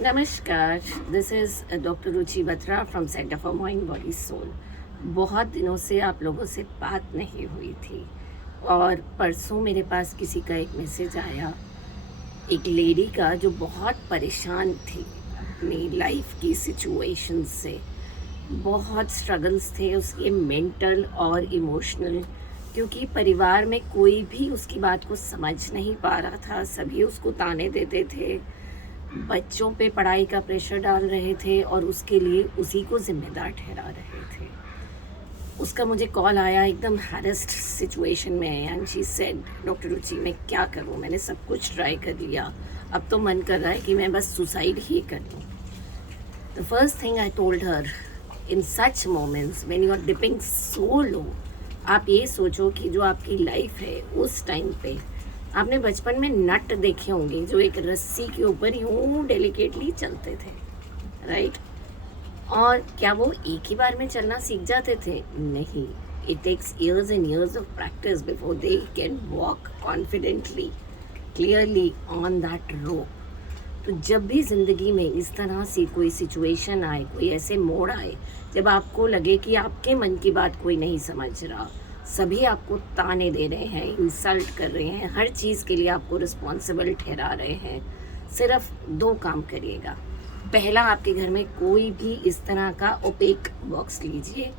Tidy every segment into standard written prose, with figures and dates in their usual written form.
नमस्कार, this is doctor Ruchi Batra from centre for mind body soul. बहुत दिनों से आप लोगों से बात नहीं हुई थी और परसों मेरे पास किसी का एक मैसेज आया, एक लेडी का जो बहुत परेशान थी अपनी लाइफ की सिचुएशन से। बहुत स्ट्रगल्स थे उसके मेंटल और इमोशनल, क्योंकि परिवार में कोई भी उसकी बात को समझ नहीं पा रहा था। सभी उसको ताने देते थे, बच्चों पे पढ़ाई का प्रेशर डाल रहे थे और उसके लिए उसी को ज़िम्मेदार ठहरा रहे थे। उसका मुझे कॉल आया एकदम हैरेस्ड सिचुएशन में, एंड शी सेड, डॉक्टर रुचि मैं क्या करूँ, मैंने सब कुछ ट्राई कर लिया, अब तो मन कर रहा है कि मैं बस सुसाइड ही कर लूँ। The first thing I told her, in such moments when you are dipping so low, आप ये सोचो कि जो आपकी लाइफ है उस टाइम पे आपने बचपन में नट देखे होंगे जो एक रस्सी के ऊपर यूं डेलिकेटली चलते थे, राइट? और क्या वो एक ही बार में चलना सीख जाते थे? नहीं, it takes years and years of practice before they can walk confidently clearly on that rope. तो जब भी ज़िंदगी में इस तरह से कोई सिचुएशन आए, कोई ऐसे मोड़ आए जब आपको लगे कि आपके मन की बात कोई नहीं समझ रहा, सभी आपको ताने दे रहे हैं, इंसल्ट कर रहे हैं, हर चीज़ के लिए आपको रिस्पॉन्सिबल ठहरा रहे हैं, सिर्फ दो काम करिएगा। पहला, आपके घर में कोई भी इस तरह का ओपेक बॉक्स लीजिए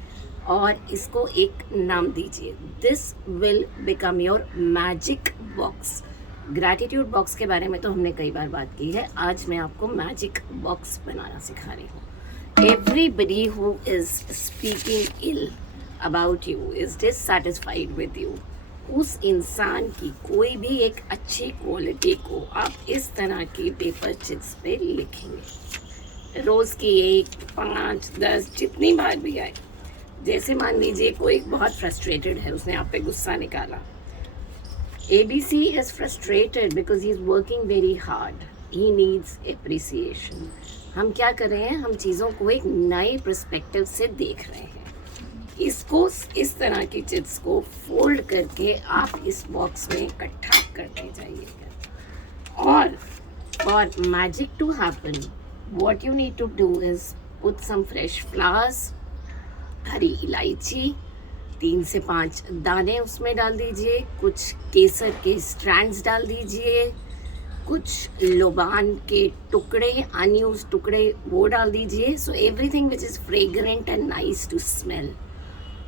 और इसको एक नाम दीजिए। This will become your magic box. Gratitude box के बारे में तो हमने कई बार बात की है, आज मैं आपको मैजिक बॉक्स बनाना सिखा रही हूँ। Everybody who is speaking ill about you, is dissatisfied with you, उस इंसान की कोई भी एक अच्छी क्वालिटी को आप इस तरह की पेपर चिट्स पे लिखेंगे। रोज़ की 1, 5, 10 जितनी बार भी आए। जैसे मान लीजिए कोई बहुत फ्रस्ट्रेटेड है, उसने आप पे गुस्सा निकाला। ABC is frustrated because he is working very hard. He needs appreciation. हम क्या कर रहे हैं? हम चीज़ों को एक नए पर्सपेक्टिव से देख रहे हैं। इसको इस तरह की चिट्स को फोल्ड करके आप इस बॉक्स में इकट्ठा करते जाइएगा। और for magic to happen, what you need to do is put some fresh flowers, हरी इलायची, 3 से 5 दाने उसमें डाल दीजिए, कुछ केसर के स्ट्रैंड्स डाल दीजिए, कुछ लोबान के टुकड़े, अनयूज्ड टुकड़े वो डाल दीजिए। So everything which is fragrant and nice to smell.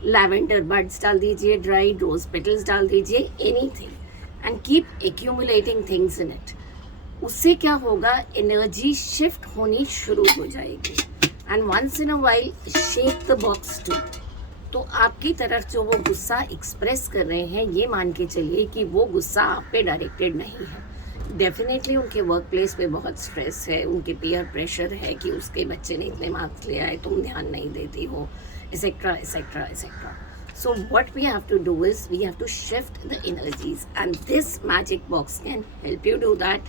Lavender buds डाल दीजिए, ड्राई रोज पेटल्स डाल दीजिए, anything, and keep accumulating things in it. उससे क्या होगा? एनर्जी शिफ्ट होनी शुरू हो जाएगी। And once in a while shake the box too. तो आपकी तरफ जो वो गुस्सा एक्सप्रेस कर रहे हैं, ये मान के चलिए कि वो गुस्सा आप पे डायरेक्टेड नहीं है। डेफिनेटली उनके वर्क प्लेस पे बहुत स्ट्रेस है, उनके पीयर प्रेशर है कि उसके बच्चे ने इतने मार्क्स ले आए, तुम ध्यान नहीं देती हो, et cetera et cetera et cetera. So what we have to do is we have to shift the energies, and this magic box can help you do that.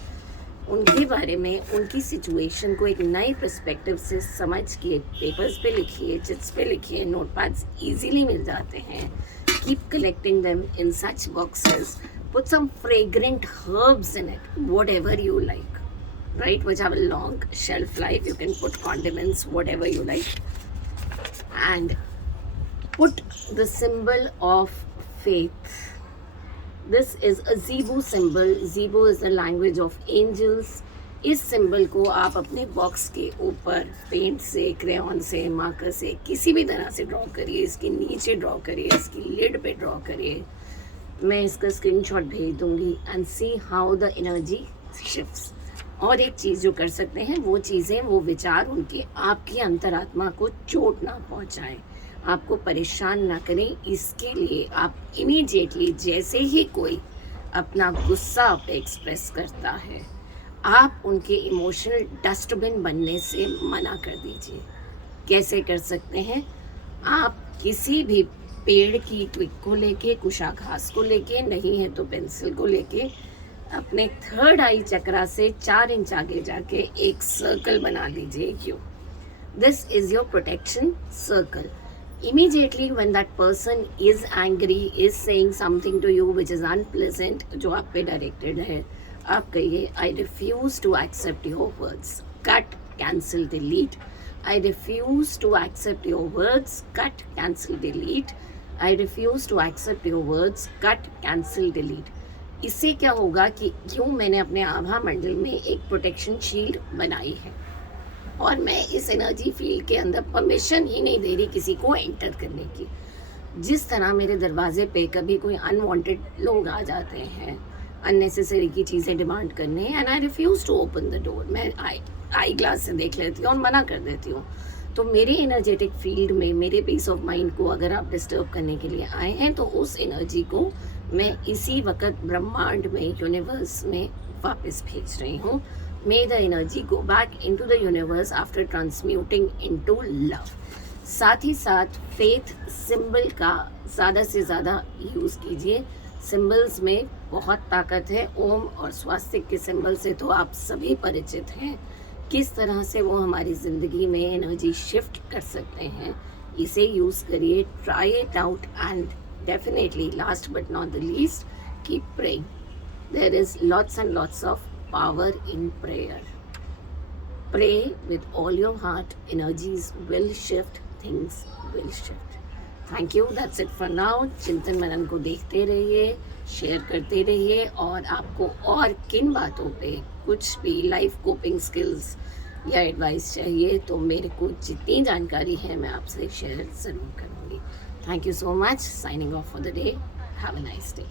उनके बारे में, उनकी सिचुएशन को एक नए पर्सपेक्टिव से समझ के पेपर्स पे लिखिए, चिट्स पे लिखिए, नोटपैड्स इजीली मिल जाते हैं। Keep collecting them in such boxes, put some fragrant herbs in it, whatever you like, right, which have a long shelf life. You can put condiments, whatever you like, and put the symbol of faith. This is a Zebu symbol. Zebu is the language of angels. इस symbol को आप अपने box के ऊपर paint से, crayon से, marker से, किसी भी तरह से ड्रॉ करिए। इसके नीचे ड्रॉ करिए, इसकी लिड पे ड्रॉ करिए। मैं इसका स्क्रीनशॉट भेज दूंगी, and see how the energy shifts. और एक चीज़ जो कर सकते हैं, वो चीज़ें, वो विचार उनके आपकी अंतरात्मा को चोट ना पहुंचाएं, आपको परेशान ना करें। इसके लिए आप इमीडिएटली, जैसे ही कोई अपना गुस्सा आप पे एक्सप्रेस करता है, आप उनके इमोशनल डस्टबिन बनने से मना कर दीजिए। कैसे कर सकते हैं? आप किसी भी पेड़ की ट्विक को लेके, कुशा घास को लेके, नहीं है तो पेंसिल को लेके, अपने थर्ड आई चक्रा से 4 इंच आगे जाके एक सर्कल बना लीजिए। क्यों? This is your protection circle. Immediately when that person is angry, is saying something to you which is unpleasant, जो आप पे डायरेक्टेड है, आप कहिए, I refuse to accept your words. cut, cancel, delete. I refuse to accept your words, cut, cancel, delete. I refuse to accept your words, cut, cancel, delete. इससे क्या होगा कि क्यों मैंने अपने आभा मंडल में एक प्रोटेक्शन शील्ड बनाई है और मैं इस एनर्जी फील्ड के अंदर परमिशन ही नहीं दे रही किसी को एंटर करने की। जिस तरह मेरे दरवाजे पे कभी कोई अनवांटेड लोग आ जाते हैं अननेसेसरी की चीज़ें डिमांड करने, and I refuse to open the door, मैं आई ग्लास से देख लेती हूँ और मना कर देती हूँ। तो मेरे एनर्जेटिक फील्ड में मेरे पीस ऑफ माइंड को अगर आप डिस्टर्ब करने के लिए आए हैं तो उस एनर्जी को मैं इसी वक्त ब्रह्मांड में, यूनिवर्स में वापस भेज रही हूँ। मे the energy go back into the universe after transmuting into love. साथ ही साथ फेथ सिंबल का ज़्यादा से ज़्यादा यूज़ कीजिए। सिंबल्स में बहुत ताकत है। ओम और स्वास्तिक के सिंबल से तो आप सभी परिचित हैं, किस तरह से वो हमारी ज़िंदगी में एनर्जी शिफ्ट कर सकते हैं। इसे यूज़ करिए, try it out, and definitely last but not the least, keep praying. There is lots and lots of power in prayer. Pray with all your heart. Energies will shift. Things will shift. Thank you. That's it for now. चिंतन मनन को देखते रहिए, share करते रहिए, और आपको और किन बातों पे कुछ भी लाइफ कोपिंग स्किल्स या एडवाइस चाहिए तो मेरे को जितनी जानकारी है मैं आपसे शेयर ज़रूर करूँगी। Thank you so much. Signing off for the day. Have a nice day.